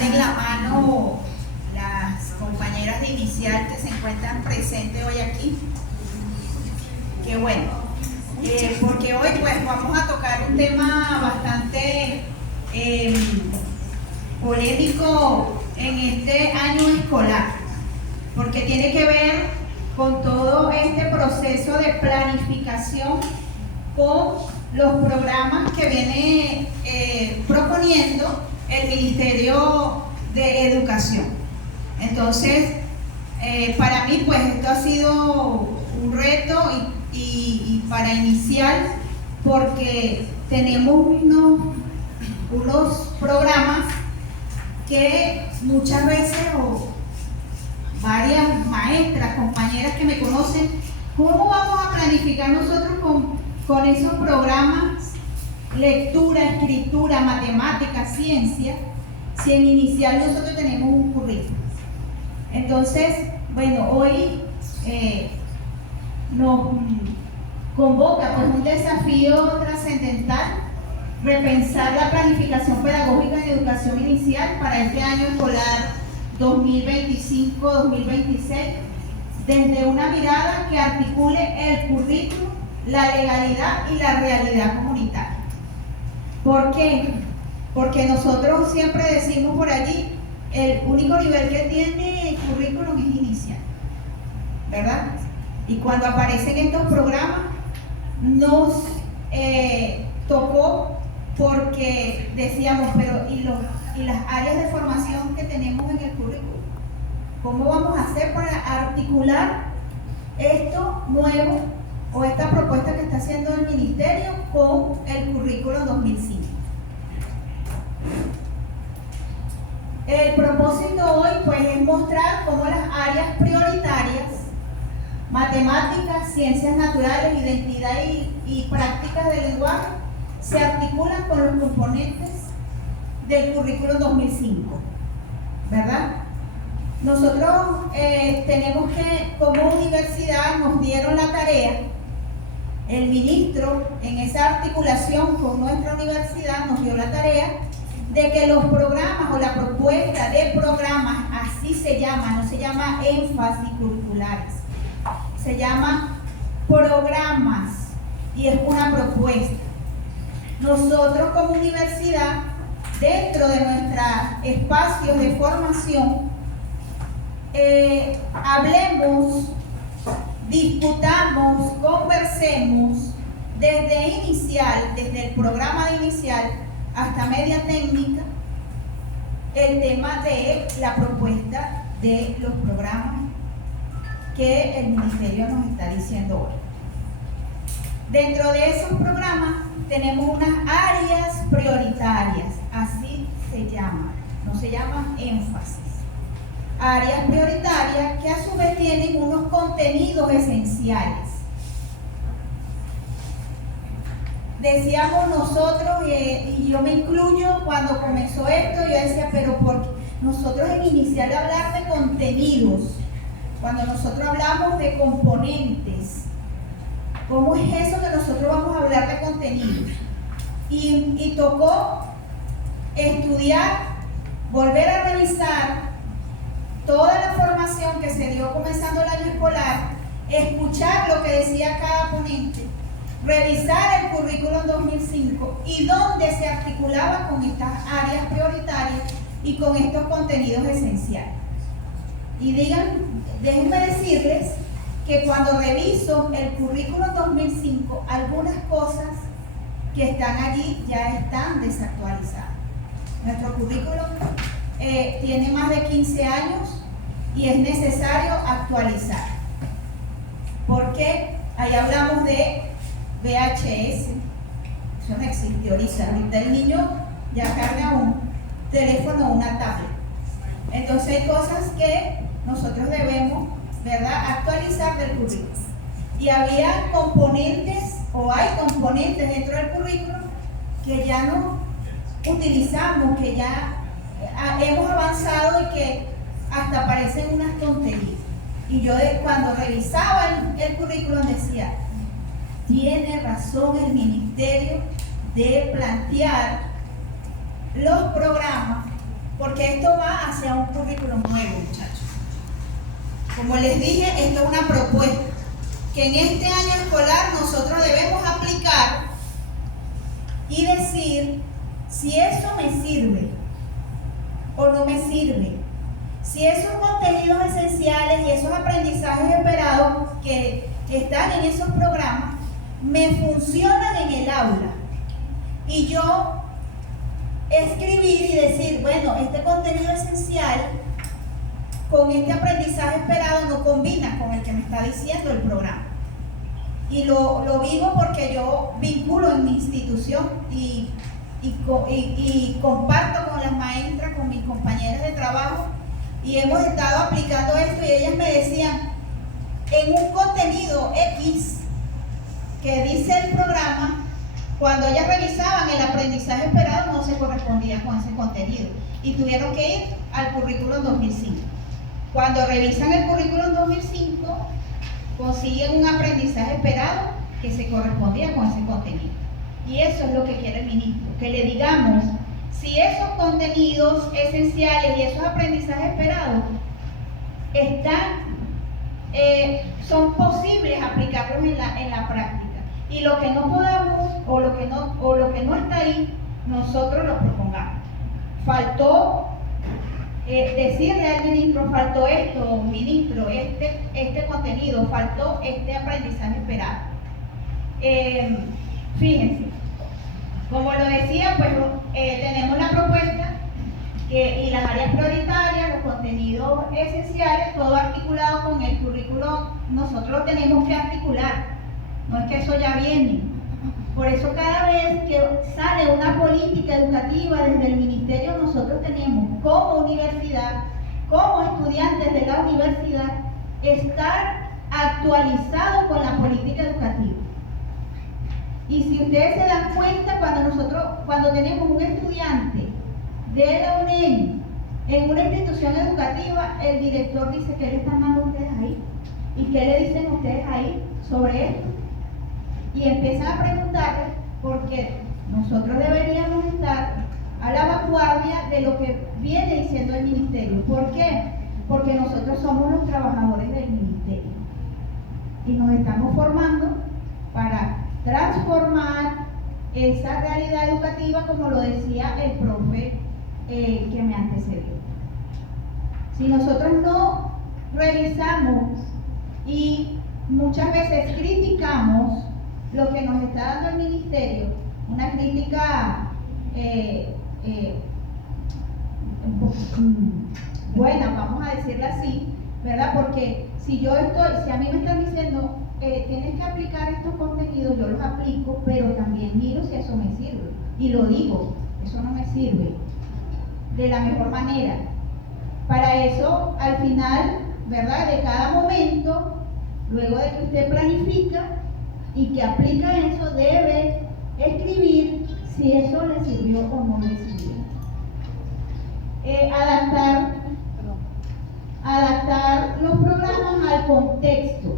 levanten la mano las compañeras de inicial que se encuentran presentes hoy aquí. Qué bueno, porque hoy pues vamos a tocar un tema bastante polémico en este año escolar, porque tiene que ver con todo este proceso de planificación con los programas que viene proponiendo el Ministerio de Educación. Entonces, para mí pues esto ha sido un reto y para iniciar, porque tenemos unos programas que muchas veces, o varias maestras, compañeras que me conocen, ¿cómo vamos a planificar nosotros con esos programas, lectura, escritura, matemática, ciencia, si en inicial nosotros tenemos un currículum? Entonces, bueno, hoy nos convoca pues un desafío trascendental, repensar la planificación pedagógica en educación inicial para este año escolar 2025-2026, desde una mirada que articule el currículum, la legalidad y la realidad comunitaria. ¿Por qué? Porque nosotros siempre decimos por allí, el único nivel que tiene el currículum es inicial, ¿verdad? Y cuando aparecen estos programas, nos tocó porque decíamos, pero ¿y las áreas de formación que tenemos en el currículum? ¿Cómo vamos a hacer para articular esto nuevo o esta propuesta que está haciendo el Ministerio con el currículum 2005? El propósito hoy pues es mostrar cómo las áreas prioritarias, matemáticas, ciencias naturales, identidad y prácticas del lenguaje, se articulan con los componentes del currículum 2005, ¿verdad? Nosotros tenemos que, como universidad, nos dieron la tarea, el ministro en esa articulación con nuestra universidad nos dio la tarea de que los programas o la propuesta de programas, así se llama, no se llama énfasis curriculares, se llama programas y es una propuesta. Nosotros como universidad, dentro de nuestros espacios de formación, hablemos, discutamos, conversemos desde inicial, desde el programa de inicial hasta media técnica, el tema de la propuesta de los programas que el Ministerio nos está diciendo hoy. Dentro de esos programas tenemos unas áreas prioritarias, así se llama, no se llama énfasis. Áreas prioritarias que a su vez tienen unos contenidos esenciales. Decíamos nosotros, y yo me incluyo, cuando comenzó esto, yo decía, pero ¿por qué nosotros en inicial hablar de contenidos? Cuando nosotros hablamos de componentes, ¿cómo es eso que nosotros vamos a hablar de contenidos? Y tocó estudiar, volver a revisar toda la formación que se dio comenzando el año escolar, escuchar lo que decía cada ponente, revisar el currículum 2005 y dónde se articulaba con estas áreas prioritarias y con estos contenidos esenciales. Y déjenme decirles que cuando reviso el currículum 2005, algunas cosas que están allí ya están desactualizadas. Nuestro currículum tiene más de 15 años y es necesario actualizar. Porque ahí hablamos de VHS, eso no existe ahorita. Ahorita el niño ya carga un teléfono o una tablet. Entonces hay cosas que nosotros debemos, ¿verdad?, actualizar del currículum. Y había componentes, o hay componentes dentro del currículum que ya no utilizamos, que ya hemos avanzado y que hasta parecen unas tonterías. Y yo cuando revisaba el currículum decía, tiene razón el Ministerio de plantear los programas, porque esto hacia un currículum nuevo, muchachos. Como les dije, esto es una propuesta que en este año escolar nosotros debemos aplicar y decir si eso me sirve o no me sirve. Si esos contenidos esenciales y esos aprendizajes esperados que están en esos programas me funcionan en el aula. Y yo escribir y decir, bueno, este contenido esencial con este aprendizaje esperado no combina con el que me está diciendo el programa. Y lo vivo porque yo vinculo en mi institución y comparto con las maestras, con mis compañeras de trabajo, y hemos estado aplicando esto y ellas me decían, en un contenido X que dice el programa, cuando ellas revisaban el aprendizaje esperado no se correspondía con ese contenido y tuvieron que ir al currículum 2005. Cuando revisan el currículum 2005, consiguen un aprendizaje esperado que se correspondía con ese contenido. Y eso es lo que quiere el ministro, que le digamos si esos contenidos esenciales y esos aprendizajes esperados son posibles aplicarlos en la práctica. Y lo que no podamos o lo que no está ahí, nosotros lo propongamos. Faltó decirle al ministro, faltó esto, ministro, este contenido, faltó este aprendizaje esperado. Fíjense, como lo decía, pues tenemos la propuesta y las áreas prioritarias, los contenidos esenciales, todo articulado con el currículum. Nosotros lo tenemos que articular, no es que eso ya viene. Por eso cada vez que sale una política educativa desde el ministerio, nosotros tenemos como universidad, como estudiantes de la universidad, estar actualizados con la política educativa. Y si ustedes se dan cuenta, cuando tenemos un estudiante de la UNEM en una institución educativa, el director dice, ¿qué le están dando ustedes ahí? ¿Y qué le dicen ustedes ahí sobre esto? Y empiezan a preguntarle, porque nosotros deberíamos estar a la vanguardia de lo que viene diciendo el ministerio. ¿Por qué? Porque nosotros somos los trabajadores del ministerio y nos estamos formando para transformar esa realidad educativa, como lo decía el profe que me antecedió. Si nosotros no revisamos y muchas veces criticamos lo que nos está dando el ministerio, una crítica buena, vamos a decirla así, ¿verdad? Porque si a mí me están diciendo, tienes que aplicar estos contenidos, yo los aplico, pero también miro si eso me sirve. Y lo digo, eso no me sirve de la mejor manera. Para eso, al final, ¿verdad? De cada momento, luego de que usted planifica y que aplica eso, debe escribir si eso le sirvió o no le sirvió. Adaptar los programas al contexto.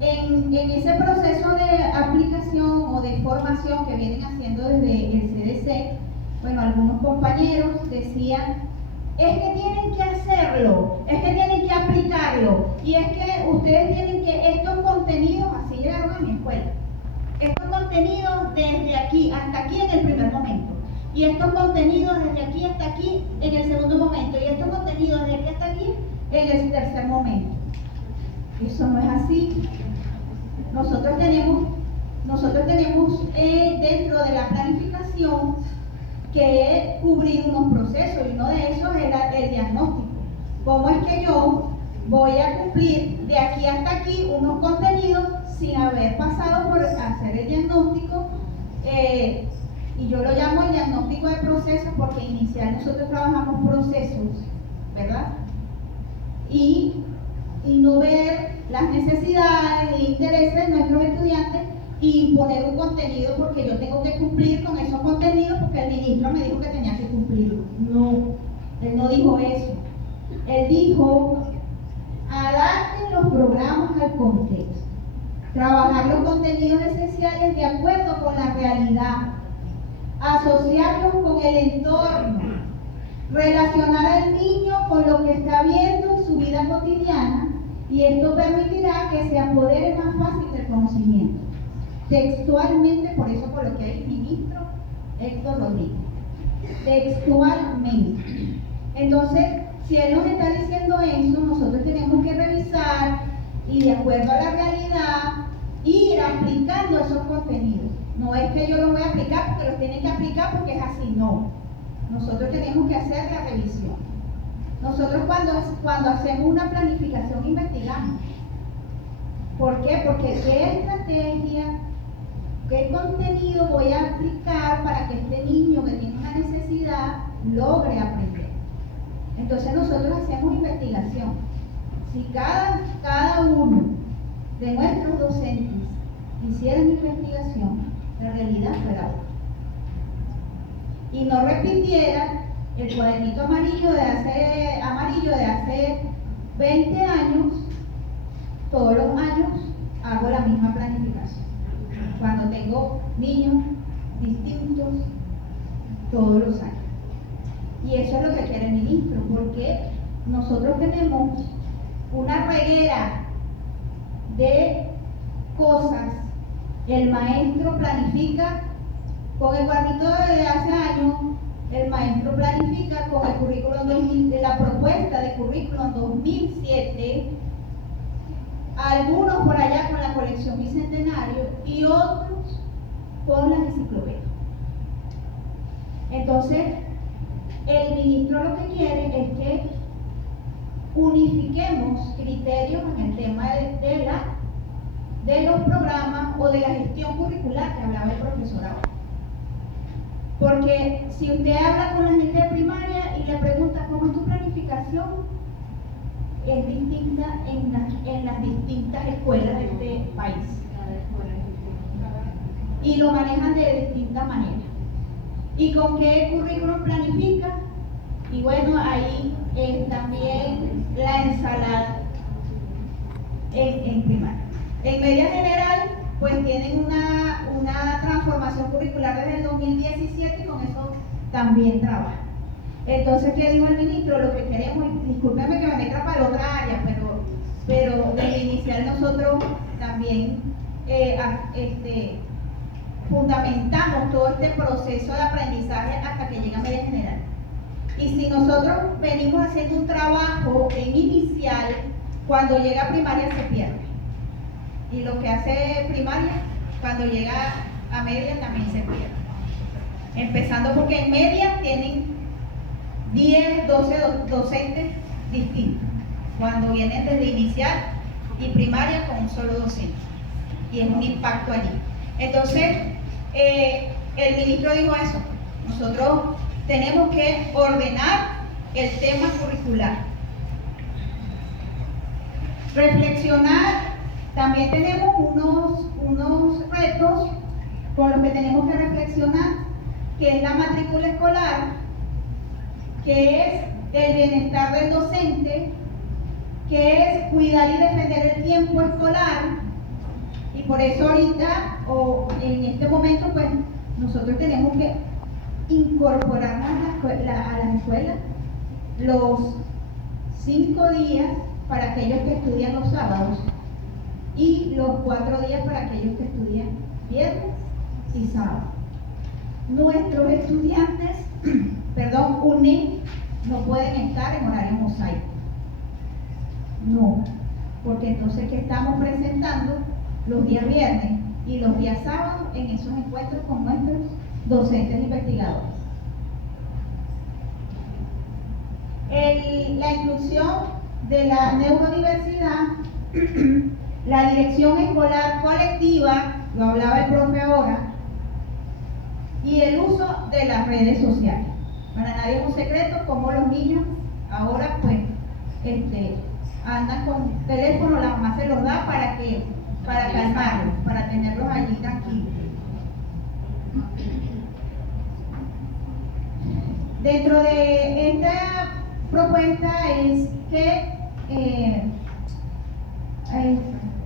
En ese proceso de aplicación o de formación que vienen haciendo desde el CDC, bueno, algunos compañeros decían, es que tienen que hacerlo, es que tienen que aplicarlo, y es que ustedes tienen que, estos contenidos, así llegaron a mi escuela, estos contenidos desde aquí hasta aquí en el primer momento, y estos contenidos desde aquí hasta aquí en el segundo momento, y estos contenidos desde aquí hasta aquí en el tercer momento. Eso no es así. Nosotros tenemos dentro de la planificación que cubrir unos procesos, y uno de esos es el diagnóstico. ¿Cómo es que yo voy a cumplir de aquí hasta aquí unos contenidos sin haber pasado por hacer el diagnóstico? Y yo lo llamo el diagnóstico de procesos porque inicial nosotros trabajamos procesos, ¿verdad? Y no ver las necesidades e intereses de nuestros estudiantes y imponer un contenido porque yo tengo que cumplir con esos contenidos porque el ministro me dijo que tenía que cumplirlo. No, él no dijo eso. Él dijo, adapten los programas al contexto, trabajar los contenidos esenciales de acuerdo con la realidad, asociarlos con el entorno, Relacionar al niño con lo que está viendo en su vida cotidiana, y esto permitirá que se apodere más fácil del conocimiento. Textualmente, por eso coloqué ahí ministro Héctor Rodríguez. Textualmente. Entonces, si él nos está diciendo eso, nosotros tenemos que revisar y de acuerdo a la realidad ir aplicando esos contenidos. No es que yo lo voy a aplicar porque los tienen que aplicar porque es así, no. Nosotros tenemos que hacer la revisión. Nosotros cuando hacemos una planificación investigamos. ¿Por qué? Porque qué estrategia, qué contenido voy a aplicar para que este niño que tiene una necesidad logre aprender. Entonces nosotros hacemos investigación. Si cada uno de nuestros docentes hicieran investigación, la realidad fuera otra. Y no repitiera el cuadernito amarillo de hace 20 años, todos los años hago la misma planificación. Cuando tengo niños distintos todos los años. Y eso es lo que quiere el ministro, porque nosotros tenemos una reguera de cosas. El maestro planifica con el cuadrito de hace años, el maestro planifica con el currículum 2000, la propuesta de currículum 2007, algunos por allá con la colección Bicentenario y otros con las enciclopedias. Entonces, el ministro lo que quiere es que unifiquemos criterios en el tema de los programas o de la gestión curricular que hablaba el profesor ahora. Porque si usted habla con la gente de primaria y le pregunta cómo es tu planificación, es distinta en las distintas escuelas de este país. Y lo manejan de distinta manera. ¿Y con qué currículum planifica? Y bueno, ahí también la ensalada en primaria. En media general, pues tienen una transformación curricular desde el 2017 y con eso también trabajan. Entonces, ¿qué dijo el ministro? Lo que queremos, discúlpeme que me meta para otra área, pero desde inicial nosotros también fundamentamos todo este proceso de aprendizaje hasta que llega a media general. Y si nosotros venimos haciendo un trabajo en inicial, cuando llega a primaria se pierde. Y lo que hace primaria, cuando llega a media también se pierde. Empezando porque en media tienen 10, 12 docentes distintos, cuando vienen desde inicial y primaria con un solo docente. Y es un impacto allí. Entonces, el ministro dijo eso. Nosotros tenemos que ordenar el tema curricular. Reflexionar. También tenemos unos retos con los que tenemos que reflexionar, que es la matrícula escolar, que es el bienestar del docente, que es cuidar y defender el tiempo escolar. Y por eso ahorita, o en este momento, pues nosotros tenemos que incorporar a las escuelas los 5 días para aquellos que estudian los sábados y los 4 días para aquellos que estudian viernes y sábado. Nuestros estudiantes, UNED, no pueden estar en horario mosaico. No, porque entonces ¿qué estamos presentando los días viernes y los días sábados en esos encuentros con nuestros docentes investigadores? La inclusión de la neurodiversidad, la dirección escolar colectiva, lo hablaba el profe ahora, y el uso de las redes sociales. Para nadie es un secreto como los niños ahora pues andan con teléfono, la mamá se los da para calmarlos, para tenerlos allí tranquilos. Dentro de esta propuesta es que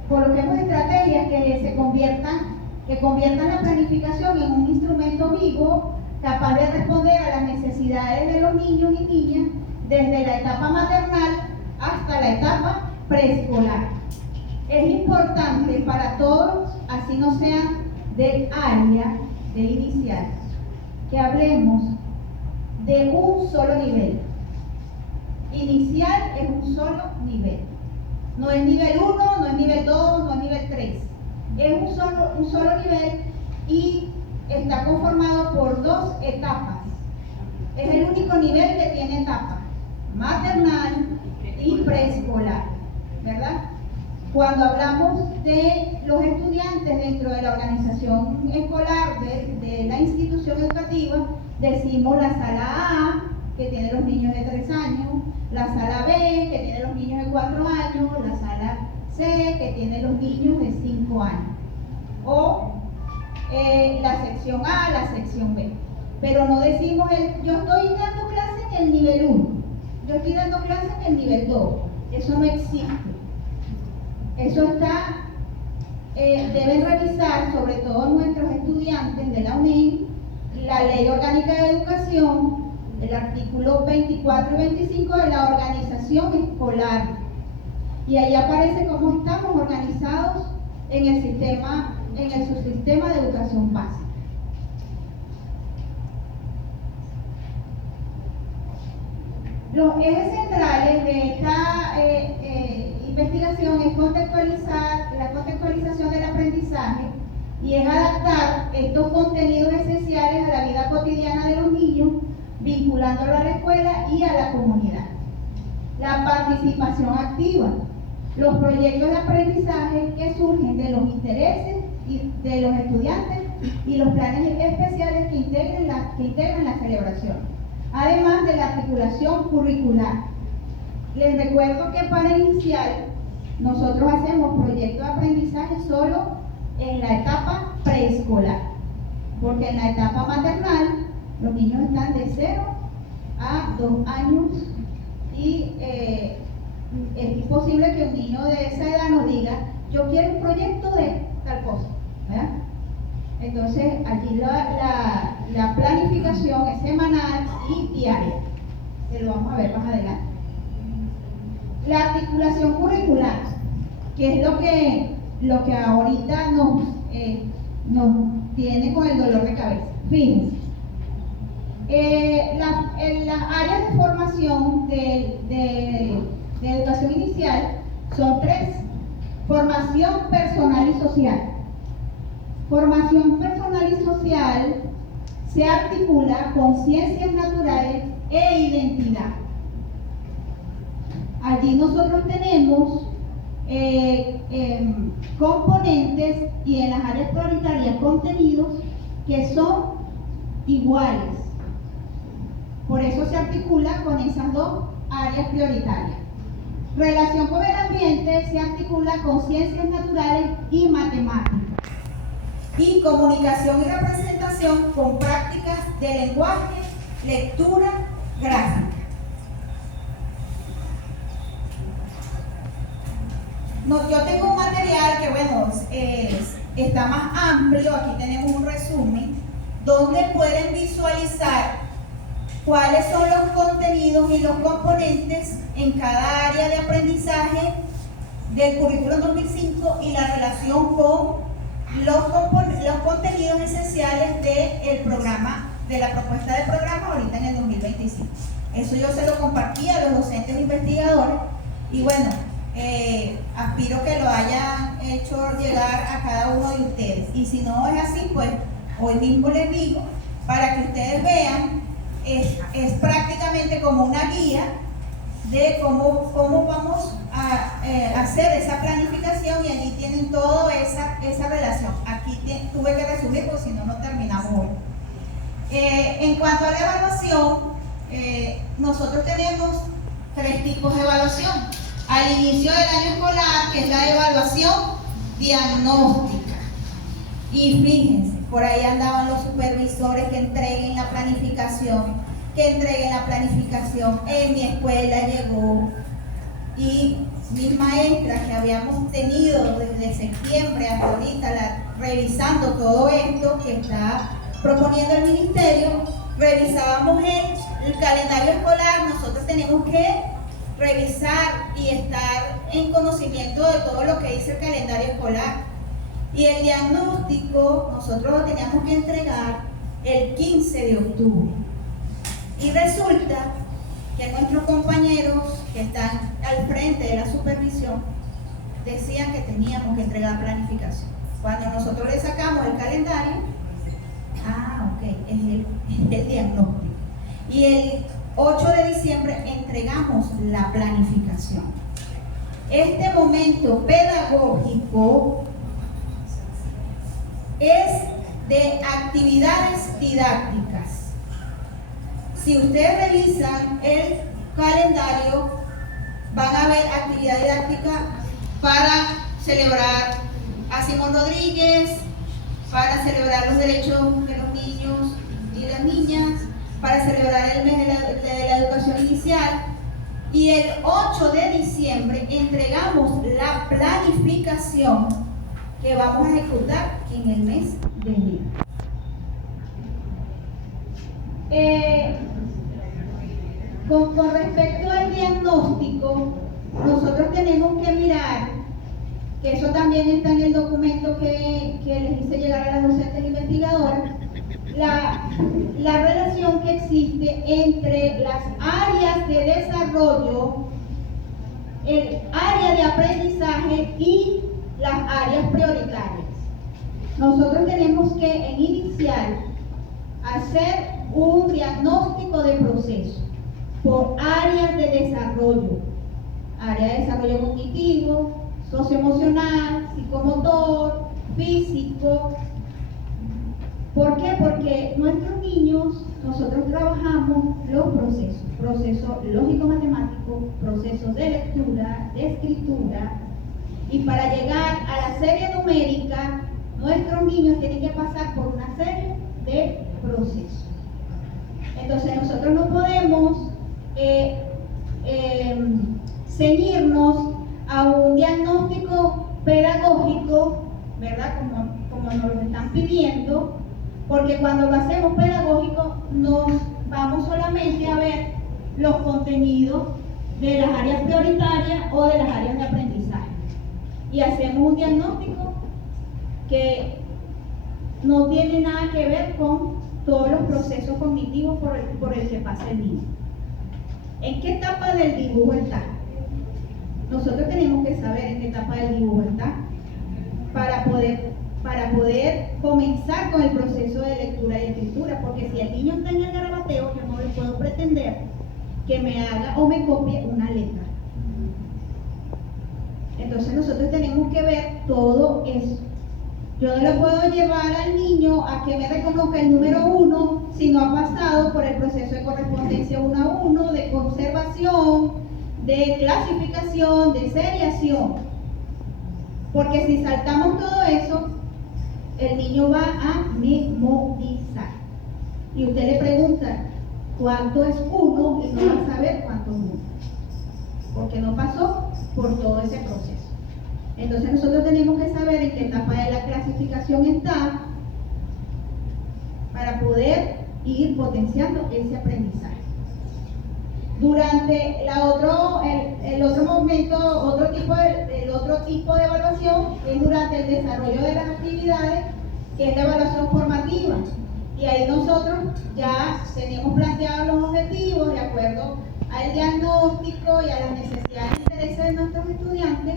coloquemos estrategias que conviertan la planificación en un instrumento vivo capaz de responder a las necesidades de los niños y niñas desde la etapa maternal hasta la etapa preescolar. Es importante para todos, así no sean del área de inicial, que hablemos de un solo nivel. Inicial es un solo nivel. No es nivel 1, no es nivel 2, no es nivel 3. Es un solo nivel y está conformado por 2 etapas. Es el único nivel que tiene etapas, maternal y preescolar, ¿verdad? Cuando hablamos de los estudiantes dentro de la organización escolar de la institución educativa, decimos la sala A, que tiene los niños de 3 años, la sala B, que tiene los niños de 4 años, la sala C, que tiene los niños de 5 años, o la sección A, la sección B. Pero no decimos, yo estoy dando clase en el nivel 1, yo estoy dando clase en el nivel 2, eso no existe. Eso está, deben revisar, sobre todo nuestros estudiantes de la UNED, la Ley Orgánica de Educación, el artículo 24 y 25 de la organización escolar. Y ahí aparece cómo estamos organizados en el subsistema de educación básica. Los ejes centrales de esta investigación es la contextualización del aprendizaje y es adaptar estos contenidos esenciales a la vida cotidiana de los niños, vinculándolo a la escuela y a la comunidad. La participación activa, los proyectos de aprendizaje que surgen de los intereses de los estudiantes y los planes especiales que integran la celebración, además de la articulación curricular. Les recuerdo que para iniciar, nosotros hacemos proyectos de aprendizaje solo en la etapa preescolar, porque en la etapa maternal los niños están de 0 a 2 años y es imposible que un niño de esa edad nos diga, yo quiero un proyecto de tal cosa, ¿verdad? Entonces, aquí la planificación es semanal y diaria, que lo vamos a ver más adelante. La articulación curricular, que es lo que ahorita nos tiene con el dolor de cabeza. Fíjense, las áreas de formación de educación inicial son 3: formación personal y social. Formación personal y social se articula con ciencias naturales e identidad. Allí nosotros tenemos componentes y en las áreas prioritarias contenidos que son iguales. Por eso se articula con esas 2 áreas prioritarias. Relación con el ambiente se articula con ciencias naturales y matemáticas. Y comunicación y representación con prácticas de lenguaje, lectura, gráfica. Yo tengo un material que, bueno, está más amplio. Aquí tenemos un resumen donde pueden visualizar cuáles son los contenidos y los componentes en cada área de aprendizaje del currículum 2005 y la relación con los contenidos esenciales del programa, de la propuesta de programa ahorita en el 2025. Eso yo se lo compartí a los docentes investigadores y bueno, aspiro que lo hayan hecho llegar a cada uno de ustedes. Y si no es así, pues hoy mismo les digo, para que ustedes vean, es prácticamente como una guía de cómo vamos a hacer esa planificación y allí tienen toda esa relación. Aquí tuve que resumir porque si no, no terminamos hoy. En cuanto a la evaluación, nosotros tenemos 3 tipos de evaluación. Al inicio del año escolar, que es la evaluación diagnóstica. Y fíjense, por ahí andaban los supervisores que entreguen la planificación, en mi escuela llegó. Y mis maestras que habíamos tenido desde septiembre hasta ahorita, revisando todo esto que está proponiendo el ministerio, revisábamos el calendario escolar, nosotros tenemos que revisar y estar en conocimiento de todo lo que dice el calendario escolar. Y el diagnóstico nosotros lo teníamos que entregar el 15 de octubre. Y resulta que nuestros compañeros que están al frente de la supervisión decían que teníamos que entregar planificación. Cuando nosotros le sacamos el calendario, ok, es el diagnóstico. Y el 8 de diciembre entregamos la planificación. Este momento pedagógico es de actividades didácticas. Si ustedes revisan el calendario, van a ver actividad didáctica para celebrar a Simón Rodríguez, para celebrar los derechos de los niños y las niñas, para celebrar el mes de la educación inicial. Y el 8 de diciembre entregamos la planificación que vamos a ejecutar en el mes de enero. Con respecto al diagnóstico, nosotros tenemos que mirar, que eso también está en el documento que les hice llegar a las docentes investigadoras, la relación que existe entre las áreas de desarrollo, el área de aprendizaje y las áreas prioritarias. Nosotros tenemos que en inicial hacer un diagnóstico de proceso por áreas de desarrollo: área de desarrollo cognitivo, socioemocional, psicomotor, físico. ¿Por qué? Porque nuestros niños, nosotros trabajamos los proceso lógico-matemático, procesos de lectura, de escritura, y para llegar a la serie numérica, nuestros niños tienen que pasar por una serie de procesos. Entonces nosotros no podemos ceñirnos a un diagnóstico pedagógico, ¿verdad? Como nos lo están pidiendo, porque cuando lo hacemos pedagógico nos vamos solamente a ver los contenidos de las áreas prioritarias o de las áreas de aprendizaje. Y hacemos un diagnóstico que no tiene nada que ver con todos los procesos cognitivos por el que pasa el niño. ¿En qué etapa del dibujo está? Nosotros tenemos que saber en qué etapa del dibujo está para poder comenzar con el proceso de lectura y escritura, porque si el niño está en el garabateo, yo no le puedo pretender que me haga o me copie una letra. Entonces nosotros tenemos que ver todo eso. Yo no le puedo llevar al niño a que me reconozca el número 1 si no ha pasado por el proceso de correspondencia 1 a 1, de conservación, de clasificación, de seriación. Porque si saltamos todo eso, el niño va a memorizar. Y usted le pregunta, ¿cuánto es 1? Y no va a saber cuánto es 1. Porque no pasó por todo ese proceso. Entonces nosotros tenemos que saber en qué etapa de la clasificación está para poder ir potenciando ese aprendizaje. Durante el otro momento, el otro tipo de evaluación es durante el desarrollo de las actividades, que es la evaluación formativa. Y ahí nosotros ya tenemos planteados los objetivos de acuerdo al diagnóstico y a las necesidades e intereses de nuestros estudiantes,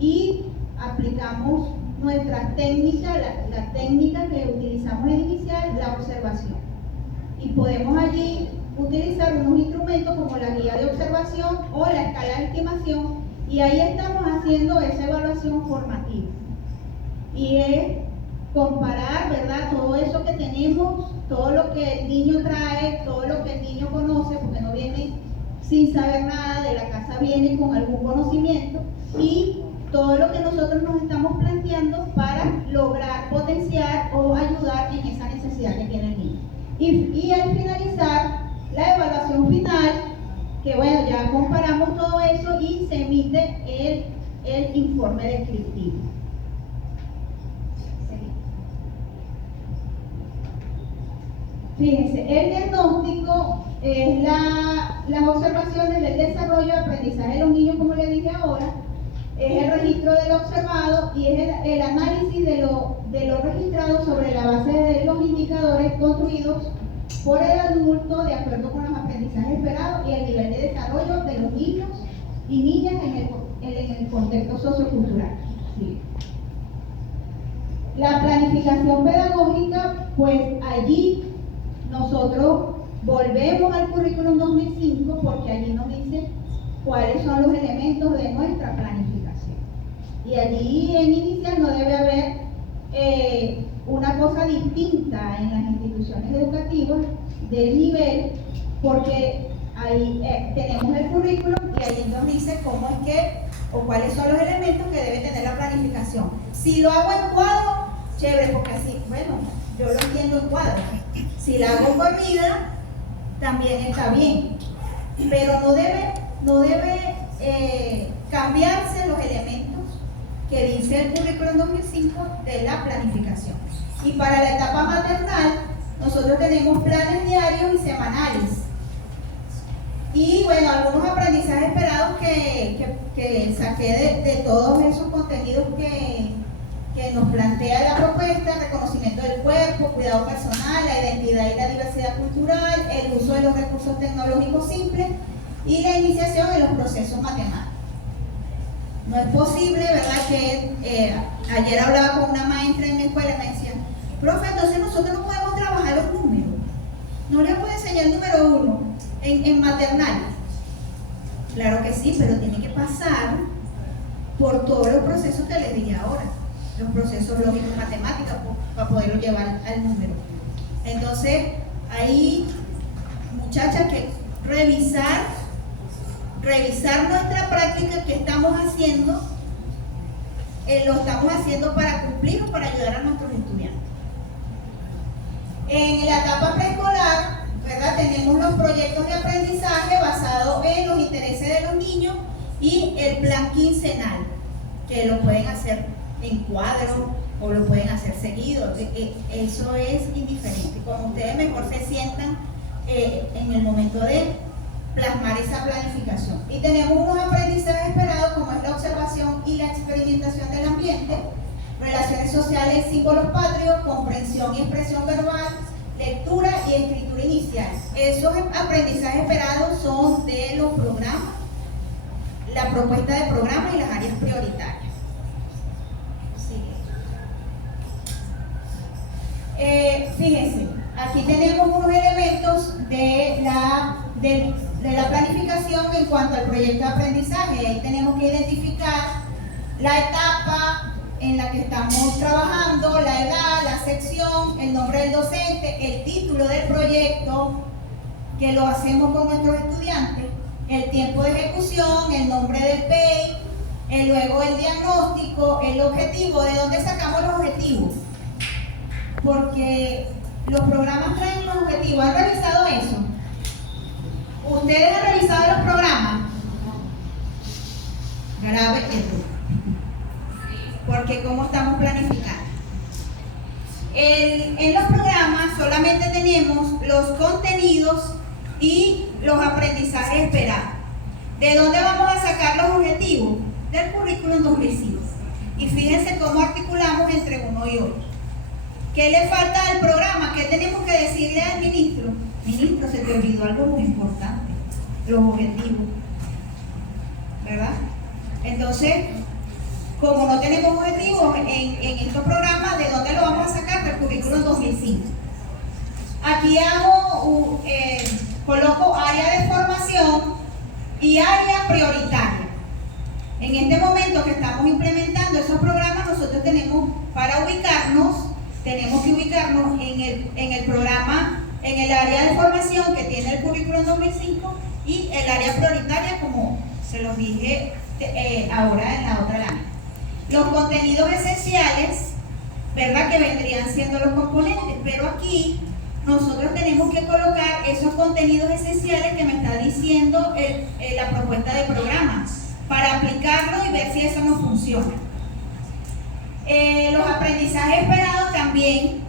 y aplicamos nuestra técnica, la técnica que utilizamos en inicial, la observación. Y podemos allí utilizar unos instrumentos como la guía de observación o la escala de estimación, y ahí estamos haciendo esa evaluación formativa. Y es comparar, ¿verdad?, todo eso que tenemos, todo lo que el niño trae, todo lo que el niño conoce, porque no viene sin saber nada de la casa, viene con algún conocimiento, y todo lo que nosotros nos estamos planteando para lograr potenciar o ayudar en esa necesidad que tiene el niño. Y al finalizar la evaluación final, que bueno, ya comparamos todo eso y se emite el informe descriptivo. Fíjense, el diagnóstico es las observaciones del desarrollo de aprendizaje de los niños, como les dije ahora, es el registro de lo observado y es el análisis de lo registrado sobre la base de los indicadores construidos por el adulto de acuerdo con los aprendizajes esperados y el nivel de desarrollo de los niños y niñas en el contexto sociocultural. Sí. La planificación pedagógica, pues allí nosotros volvemos al currículum 2005 porque allí nos dice cuáles son los elementos de nuestra planificación. Y allí en inicial no debe haber una cosa distinta en las instituciones educativas del nivel, porque ahí tenemos el currículum y ahí nos dice cómo es que o cuáles son los elementos que debe tener la planificación. Si lo hago en cuadro, chévere, porque así, bueno, yo lo entiendo en cuadro. Si la hago por vida, también está bien, pero no debe cambiarse los elementos que dice el currículum 2005 de la planificación. Y para la etapa maternal, nosotros tenemos planes diarios y semanales. Y bueno, algunos aprendizajes esperados que saqué de todos esos contenidos que nos plantea la propuesta: reconocimiento del cuerpo, cuidado personal, la identidad y la diversidad cultural, el uso de los recursos tecnológicos simples y la iniciación de los procesos matemáticos. No es posible, ¿verdad? Que ayer hablaba con una maestra en mi escuela y me decía: profe, entonces nosotros no podemos trabajar los números. No les puedo enseñar el número 1 en maternal. Claro que sí, pero tiene que pasar por todos los procesos que les dije ahora. Los procesos lógicos matemáticos para poderlo llevar al número. Entonces, ahí, muchachas, que revisar nuestra práctica que estamos haciendo, lo estamos haciendo para cumplir o para ayudar a nuestros estudiantes. En la etapa preescolar, ¿verdad? Tenemos los proyectos de aprendizaje basados en los intereses de los niños y el plan quincenal, que lo pueden hacer en cuadro o lo pueden hacer seguido. Eso es indiferente, como ustedes mejor se sientan en el momento de plasmar esa planificación. Y tenemos unos aprendizajes esperados como es la observación y la experimentación del ambiente, relaciones sociales, símbolos patrios, comprensión y expresión verbal, lectura y escritura inicial. Esos aprendizajes esperados son de los programas, la propuesta de programa y las áreas prioritarias. Fíjense, aquí tenemos unos elementos de la planificación en cuanto al proyecto de aprendizaje. Ahí tenemos que identificar la etapa en la que estamos trabajando, la edad, la sección, el nombre del docente, el título del proyecto, que lo hacemos con nuestros estudiantes, el tiempo de ejecución, el nombre del PEI, luego el diagnóstico, el objetivo. ¿De dónde sacamos los objetivos? Porque los programas traen los objetivos. ¿Han revisado eso? ¿Ustedes han revisado los programas? Grave error. Porque ¿cómo estamos planificando? En los programas solamente tenemos los contenidos y los aprendizajes esperados. ¿De dónde vamos a sacar los objetivos? Del currículum 2005. Y fíjense cómo articulamos entre uno y otro. ¿Qué le falta al programa? ¿Qué tenemos que decirle al ministro? Ministro, se te olvidó algo muy importante: los objetivos, ¿verdad? Entonces, como no tenemos objetivos en estos programas, ¿de dónde lo vamos a sacar? Del currículum 2005. Aquí coloco área de formación y área prioritaria. En este momento que estamos implementando esos programas, nosotros tenemos que ubicarnos en el programa, en el área de formación que tiene el currículum 2005 y el área prioritaria, como se los dije ahora en la otra lámina. Los contenidos esenciales, ¿verdad? Que vendrían siendo los componentes, pero aquí nosotros tenemos que colocar esos contenidos esenciales que me está diciendo la propuesta de programa para aplicarlo y ver si eso nos funciona. Los aprendizajes esperados también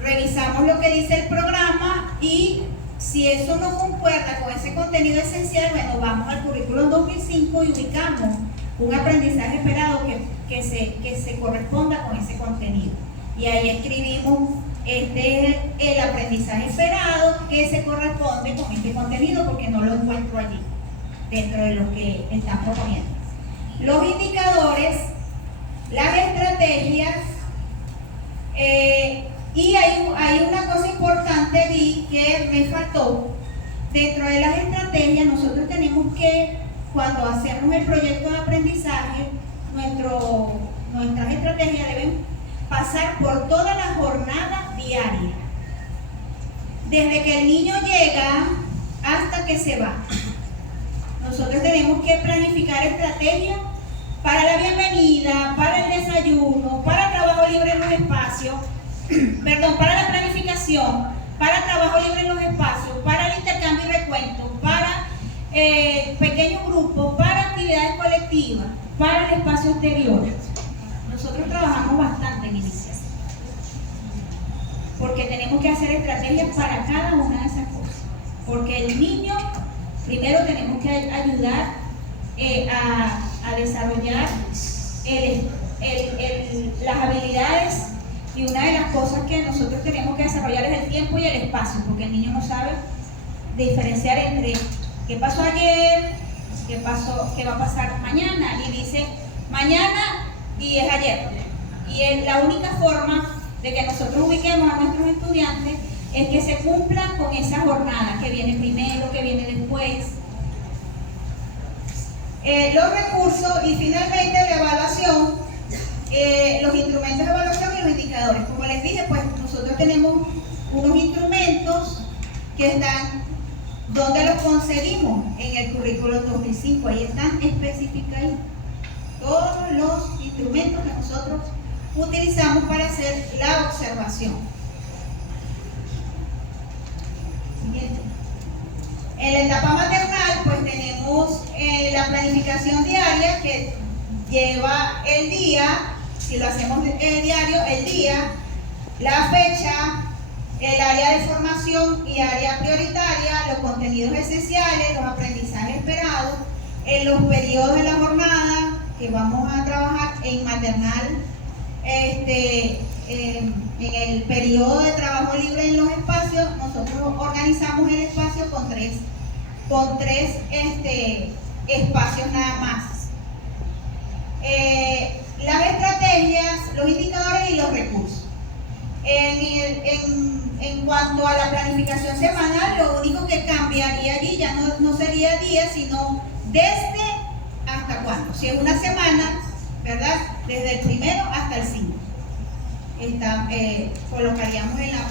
revisamos lo que dice el programa y Si eso no concuerda con ese contenido esencial, bueno, vamos al currículum 2005 y ubicamos un aprendizaje esperado que se corresponda con ese contenido. Y ahí escribimos, este es el aprendizaje esperado que se corresponde con este contenido porque no lo encuentro allí, dentro de lo que están proponiendo. Los indicadores, las estrategias, y hay una cosa importante allí que me faltó. Dentro de las estrategias, nosotros tenemos que, cuando hacemos el proyecto de aprendizaje, nuestras estrategias deben pasar por toda la jornada diaria. Desde que el niño llega hasta que se va. Nosotros tenemos que planificar estrategias para la bienvenida, para el desayuno, para trabajo libre en los espacios, para la planificación, para trabajo libre en los espacios, para el intercambio y recuento, para pequeños grupos, para actividades colectivas, para el espacio exterior. Nosotros trabajamos bastante en iniciación, porque tenemos que hacer estrategias para cada una de esas cosas. Porque el niño, primero tenemos que ayudar a desarrollar las habilidades, y una de las cosas que nosotros tenemos que desarrollar es el tiempo y el espacio, porque el niño no sabe diferenciar entre qué pasó ayer, qué va a pasar mañana, y dice mañana y es ayer. Y es la única forma de que nosotros ubiquemos a nuestros estudiantes es que se cumplan con esa jornada, que viene primero, que viene después. Los recursos y finalmente la evaluación, los instrumentos de evaluación y los indicadores. Como les dije, pues nosotros tenemos unos instrumentos que están, ¿dónde los conseguimos? En el currículum 2005, ahí están especificados todos los instrumentos que nosotros utilizamos para hacer la observación. Siguiente. En la etapa maternal, pues tenemos la planificación diaria que lleva el día, si lo hacemos diario, el día, la fecha, el área de formación y área prioritaria, los contenidos esenciales, los aprendizajes esperados, en los periodos de la jornada que vamos a trabajar en maternal, en el periodo de trabajo libre en los espacios, nosotros organizamos el espacio con tres espacios nada más. Las estrategias, los indicadores y los recursos. En cuanto a la planificación semanal, lo único que cambiaría allí ya no sería día, sino desde hasta cuándo. Si es una semana, ¿verdad? Desde el 1 hasta el 5. Colocaríamos en la